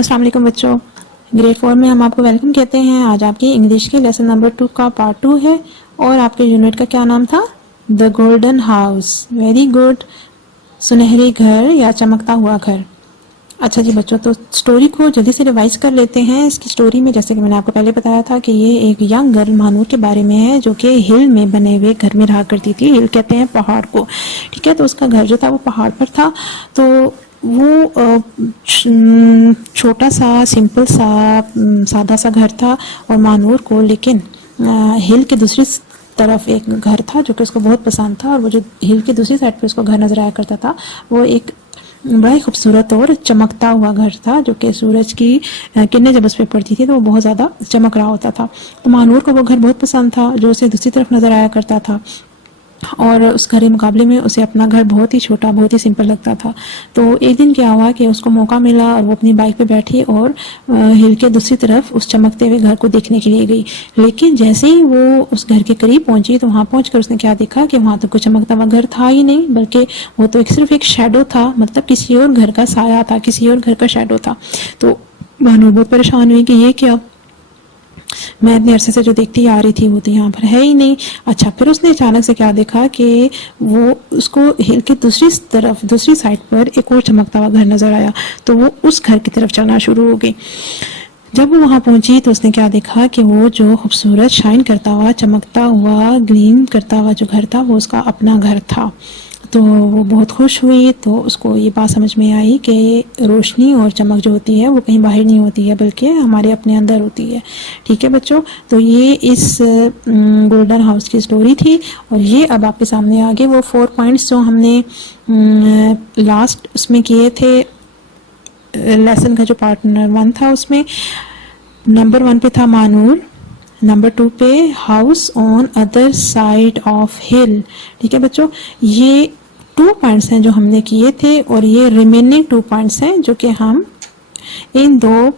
अस्सलाम वालेकुम बच्चों, ग्रेड 4 में हम आपको वेलकम कहते हैं। आज आपकी इंग्लिश के लेसन नंबर 2 का पार्ट 2 है और आपके यूनिट का क्या नाम था? The golden house. Very good, सुनहरे घर या चमकता हुआ घर। अच्छा जी बच्चों, तो स्टोरी को जल्दी से रिवाइज कर लेते हैं। इसकी स्टोरी में जैसे कि मैंने आपको पहले बताया था कि ये एक यंग गर्ल महानूर के बारे में है जो कि हिल में बने हुए घर में रहा करती थी। हिल कहते हैं पहाड़ को, ठीक है। तो उसका घर जो था वो पहाड़ पर था। तो वो छोटा सा सिंपल सा सादा सा घर था और महानूर को लेकिन हिल के दूसरी तरफ एक घर था जो कि उसको बहुत पसंद था। और वो जो हिल की दूसरी साइड पे उसको घर नजर आया करता था वो एक बड़ा ही खूबसूरत और चमकता हुआ घर था जो कि सूरज की किरणें जब उस पर पड़ती थी तो वो बहुत ज़्यादा चमक रहा होता था। तो महानूर को वो घर बहुत पसंद था जो उसे दूसरी तरफ नजर आया करता था और उस घर के मुकाबले में उसे अपना घर बहुत ही छोटा, बहुत ही सिंपल लगता था। तो एक दिन क्या हुआ कि उसको मौका मिला और वो अपनी बाइक पे बैठी और हिल के दूसरी तरफ उस चमकते हुए घर को देखने के लिए गई। लेकिन जैसे ही वो उस घर के करीब पहुंची तो वहां पहुंचकर उसने क्या देखा कि वहां तो कोई चमकता हुआ घर था ही नहीं, बल्कि वो तो सिर्फ एक शेडो था, मतलब किसी और घर का साया था, किसी और घर का शेडो था। तो भानु बहुत परेशान हुई कि ये क्या, मैं इतने अरसे से जो देखती आ रही थी वो तो यहाँ पर है ही नहीं। अच्छा, फिर उसने अचानक से क्या देखा कि वो उसको हिल के दूसरी तरफ, दूसरी साइड पर एक और चमकता हुआ घर नजर आया। तो वो उस घर की तरफ चलना शुरू हो गई। जब वो वहां पहुंची तो उसने क्या देखा कि वो जो खूबसूरत शाइन करता हुआ, चमकता हुआ, ग्लीम करता हुआ जो घर था वो उसका अपना घर था। तो वो बहुत खुश हुई। तो उसको ये बात समझ में आई कि रोशनी और चमक जो होती है वो कहीं बाहर नहीं होती है बल्कि हमारे अपने अंदर होती है। ठीक है बच्चों, तो ये इस गोल्डन हाउस की स्टोरी थी और ये अब आपके सामने आगे वो 4 पॉइंट्स जो हमने लास्ट उसमें किए थे, लेसन का जो पार्टनर 1 था उसमें नंबर 1 पे था महानूर, नंबर 2 पे house on other side of hill. ठीक है बच्चों, ये 2 पॉइंट्स हैं जो हमने किए थे और ये रिमेनिंग 2 पॉइंट्स हैं जो कि हम इन 2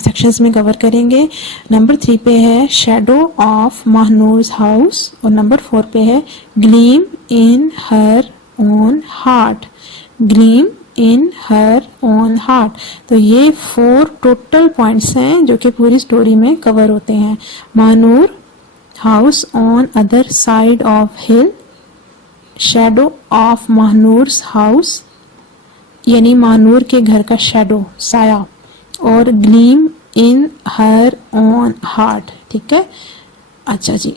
सेक्शंस में कवर करेंगे। नंबर 3 पे है शेडो ऑफ महानूर्स हाउस और नंबर 4 पे है gleam in her own heart. Gleam in her own heart. तो ये 4 टोटल पॉइंट्स हैं जो कि पूरी स्टोरी में कवर होते हैं। Mahanoor, house on other side of hill, shadow of Mahanoor's house यानी महानूर के घर का शेडो, साया, और gleam in her own heart. ठीक है। अच्छा जी,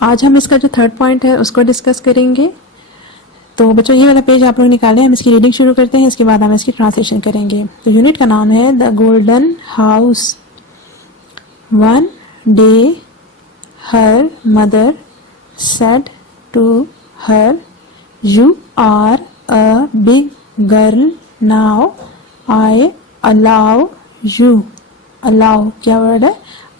आज हम इसका जो 3rd पॉइंट है उसको डिस्कस करेंगे। तो बच्चों ये वाला पेज आप लोग निकालें, हम इसकी रीडिंग शुरू करते हैं, इसके बाद हम इसकी ट्रांसलेशन करेंगे। तो यूनिट का नाम है the golden house. One day her mother said to her, you are a big girl now, I allow you. Allow क्या वर्ड है?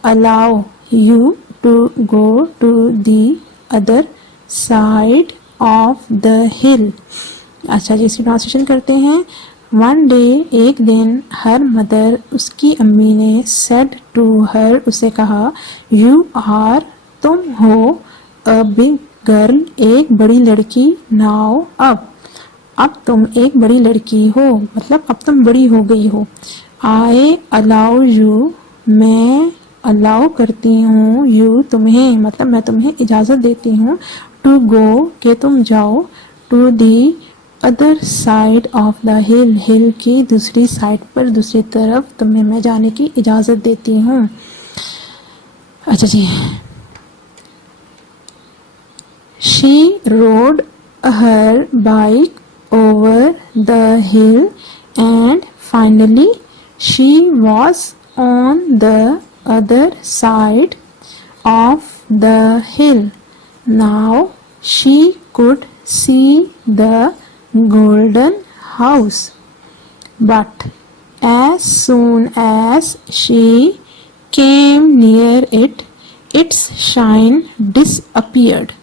Allow you to go to the other side of the hill. अच्छा जी, इसकी translation करते हैं। One day एक दिन, her mother उसकी अम्मी ने, सेड टू हर उसे कहा, यू आर तुम हो, अ बिग गर्ल एक बड़ी लड़की, नाउ अब तुम एक बड़ी लड़की हो, मतलब अब तुम बड़ी हो गई हो। आई अलाउ यू मैं अलाउ करती हूँ, यू तुम्हें मतलब मैं तुम्हें इजाज़त देती हूँ, टू गो के तुम जाओ, to the other side of the hill hill की दूसरी साइड पर, दूसरी तरफ तुम्हें मैं जाने की इजाज़त देती हूँ। अच्छा जी, she rode her bike over the hill and finally she was on the other side of the hill. Now she could see the golden house, but as soon as she came near it, its shine disappeared.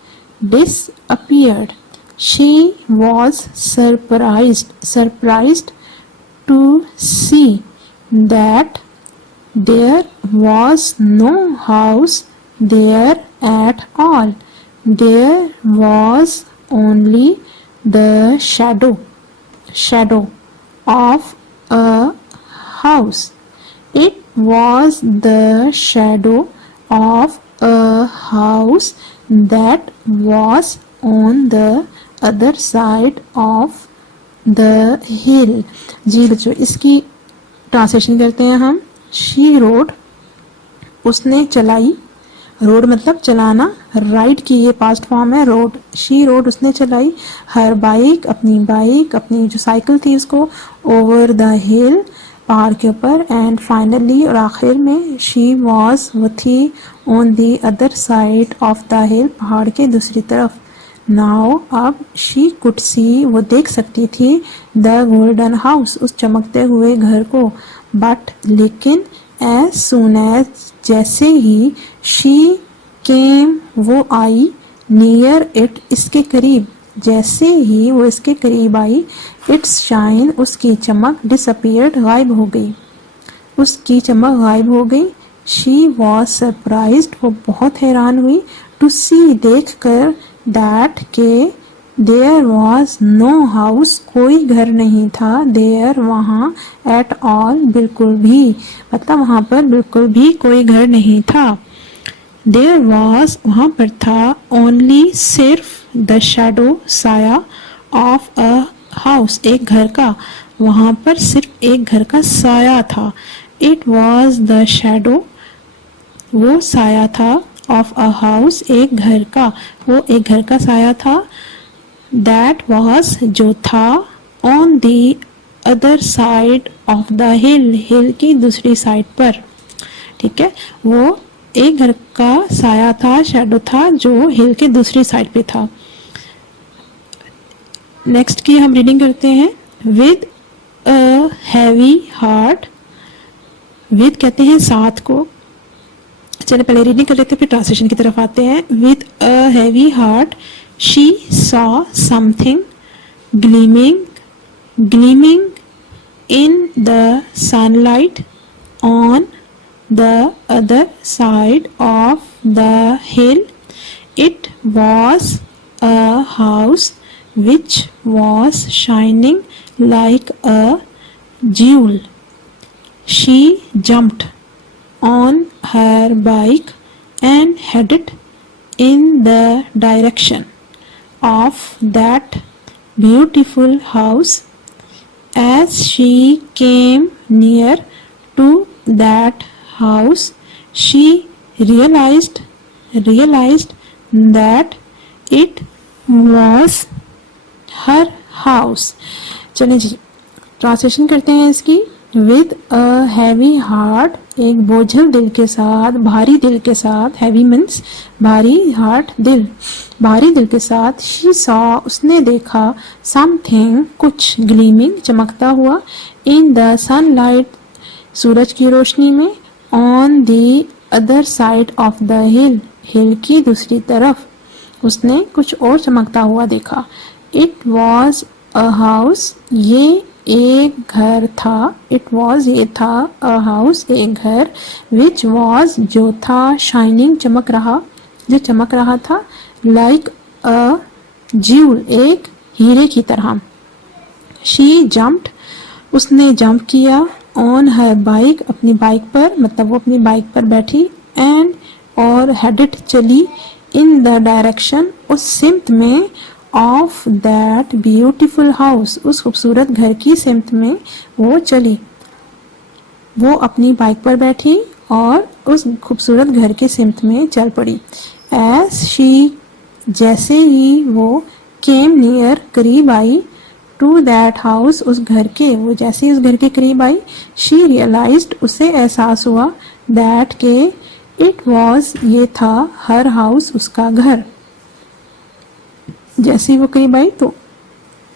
She was surprised to see that there was no house there at all. There was only the shadow. of a house. It was the shadow of a house that was on the other side of the hill. जी बच्चों, इसकी translation करते हैं हम. She rode, उसने चलाई. Road मतलब चलाना, ride की ये पास्ट फॉर्म है रोड. शी रोड, उसने चलाई. हर बाइक, अपनी बाइक, अपनी जो साइकिल थी उसको. ओवर द हिल, पहाड़ के ऊपर. एंड फाइनली, और आखिर में, शी वॉज, वो थी. On the other side of the हिल, पहाड़ के दूसरी तरफ. नाउ, अब, शी कुड सी, वो देख सकती थी. द गोल्डन हाउस, उस चमकते हुए घर को. बट, लेकिन, एज सून एज, जैसे ही, शी केम, वो आई. नियर इट, इसके करीब. जैसे ही वो इसके करीब आई, इट्स शाइन, उसकी चमक, डिसअपियर्ड, गायब हो गई. उसकी चमक गायब हो गई. शी वॉज सरप्राइज्ड, वो बहुत हैरान हुई. टू सी, देख कर. दैट, के. देयर वॉज नो हाउस, कोई घर नहीं था. देयर, वहाँ. एट ऑल, बिल्कुल भी. मतलब वहाँ पर बिल्कुल भी कोई घर नहीं था. देयर वॉज, वहाँ पर था. ओनली, सिर्फ. द शैडो, साया. ऑफ अ हाउस, एक घर का. वहाँ पर सिर्फ एक घर का साया था. इट वॉज द शैडो, वो साया था. ऑफ अ हाउस, एक घर का. वो एक घर का साया था. दैट वॉज, जो था. On the other side of the hill, hill की दूसरी साइड पर. ठीक है, वो एक घर का साया था, शैडो था, जो हिल के दूसरी साइड पे था. नेक्स्ट की हम रीडिंग करते हैं. With a heavy heart. With कहते हैं साथ को. चलिए पहले रीडिंग कर लेते हैं, फिर ट्रांसलेशन की तरफ आते हैं. With a heavy heart, she saw something gleaming in the sunlight on the other side of the hill. It was a house which was shining like a jewel. She jumped on her bike and headed in the direction of that beautiful house. As she came near to that house, she realized that it was her house. चलिए जी translation करते हैं इसकी. With a heavy heart, एक बोझल दिल के साथ, भारी दिल के साथ. हैवी मीन्स भारी, हार्ट दिल, भारी दिल के साथ. शी सॉ, उसने देखा. समथिंग, कुछ. ग्लीमिंग, चमकता हुआ. इन द सनलाइट, सूरज की रोशनी में. On the other side of the hill, hill की दूसरी तरफ. उसने कुछ और चमकता हुआ देखा. इट वॉज अ हाउस, ये एक घर था. इट वॉज, ये था. अ हाउस, एक घर. विच वॉज, जो था. शाइनिंग, चमक रहा, जो चमक रहा था. लाइक अ ज्यूल, एक हीरे की तरह. शी जम्प्ड, उसने जंप किया. ऑन हर बाइक, अपनी बाइक पर, मतलब वो अपनी बाइक पर बैठी. एंड, और. हेडेड, चली. इन द डायरेक्शन, उस सिमत में. ऑफ दैट ब्यूटीफुल हाउस, उस खूबसूरत घर की सिमत में वो चली. वो अपनी बाइक पर बैठी और उस खूबसूरत घर की सिमत में चल पड़ी. एज शी, जैसे ही वो. केम नियर, करीब आई. टू दैट हाउस, उस घर के. वो जैसे ही उस घर के करीब आई. शी रियलाइज्ड, उसे एहसास हुआ. दैट के. इट वॉज, ये था. हर हाउस, उसका घर. जैसे ही वो करीब आई तो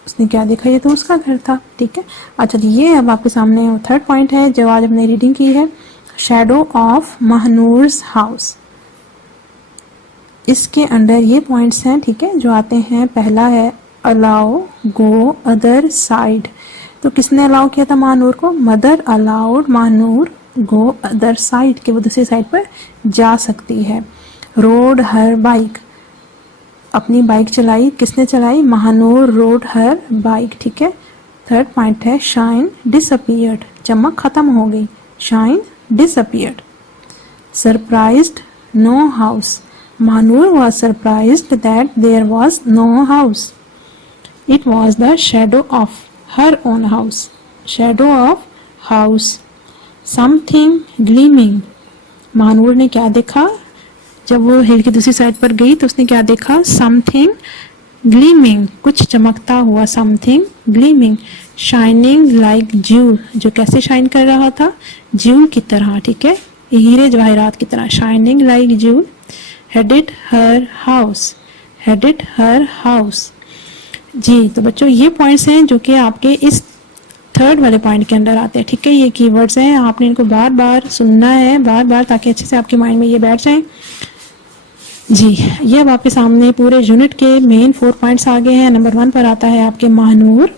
उसने क्या देखा, ये तो उसका घर था. ठीक है. अच्छा, ये अब आपके सामने थर्ड पॉइंट है जो आज हमने रीडिंग की है. Shadow of Mahanoor's house. इसके अंडर ये पॉइंट्स हैं, ठीक है, जो आते हैं. पहला है अलाउ, गो अदर साइड. तो किसने अलाउ किया था महानूर को? Mother allowed Mahanoor go other side, के वो दूसरी साइड पर जा सकती है. रोड हर बाइक, अपनी बाइक चलाई. किसने चलाई? Mahanoor rode her bike. ठीक है. थर्ड पॉइंट है शाइन डिसअपियर्ड, चमक खत्म हो गई, shine disappeared. Surprised no house, Mahanoor was surprised that there was no house, it was the shadow of her own house, shadow of house. Something gleaming, Mahanoor ने क्या देखा जब वो हिल की दूसरी साइड पर गई तो उसने क्या देखा, समथिंग ग्लीमिंग, कुछ चमकता हुआ, something gleaming. Shining like jewel, जो कैसे शाइन कर रहा था, ज्यूल की तरह, ठीक है, हीरे जवाहरात की तरह, शाइनिंग लाइक ज्यूल। हेडेड हर हाउस, हेडेड हर हाउस। जी तो बच्चों ये पॉइंट्स हैं जो कि आपके इस थर्ड वाले पॉइंट के अंदर आते हैं, ठीक है। ये कीवर्ड्स हैं, आपने इनको बार बार सुनना है, बार बार, ताकि अच्छे से आपके माइंड में ये बैठ जाए। जी ये अब आपके सामने पूरे यूनिट के मेन 4 पॉइंट्स आ गए हैं। नंबर 1 पर आता है आपके महानूर,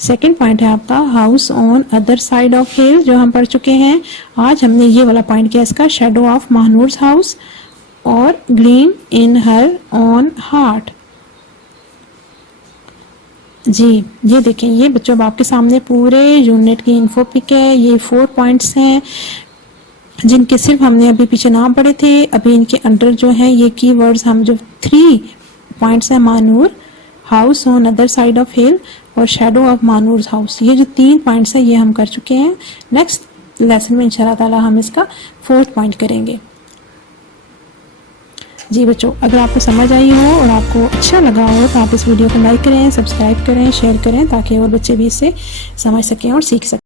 सेकंड पॉइंट है आपका house on other side of hill, जो हम पढ़ चुके हैं। आज हमने ये वाला पॉइंट किया इसका, शैडो ऑफ महानूर्स हाउस, और gleam in her own heart. जी ये देखें, ये बच्चों अब आपके सामने पूरे यूनिट की इन्फो पिक है। ये 4 पॉइंट्स हैं जिनके सिर्फ हमने अभी पीछे नाम पढ़े थे। अभी इनके अंडर जो है ये कीवर्ड्स, हम जो 3 पॉइंट्स हैं, Mahanoor, house on other side of hill और शैडो ऑफ महानूर्स हाउस, ये जो 3 पॉइंट्स हैं ये हम कर चुके हैं। नेक्स्ट लेसन में इंशाल्लाह ताला हम इसका 4th पॉइंट करेंगे। जी बच्चों अगर आपको समझ आई हो और आपको अच्छा लगा हो तो आप इस वीडियो को लाइक करें, सब्सक्राइब करें, शेयर करें, ताकि और बच्चे भी इससे समझ सकें और सीख सकें।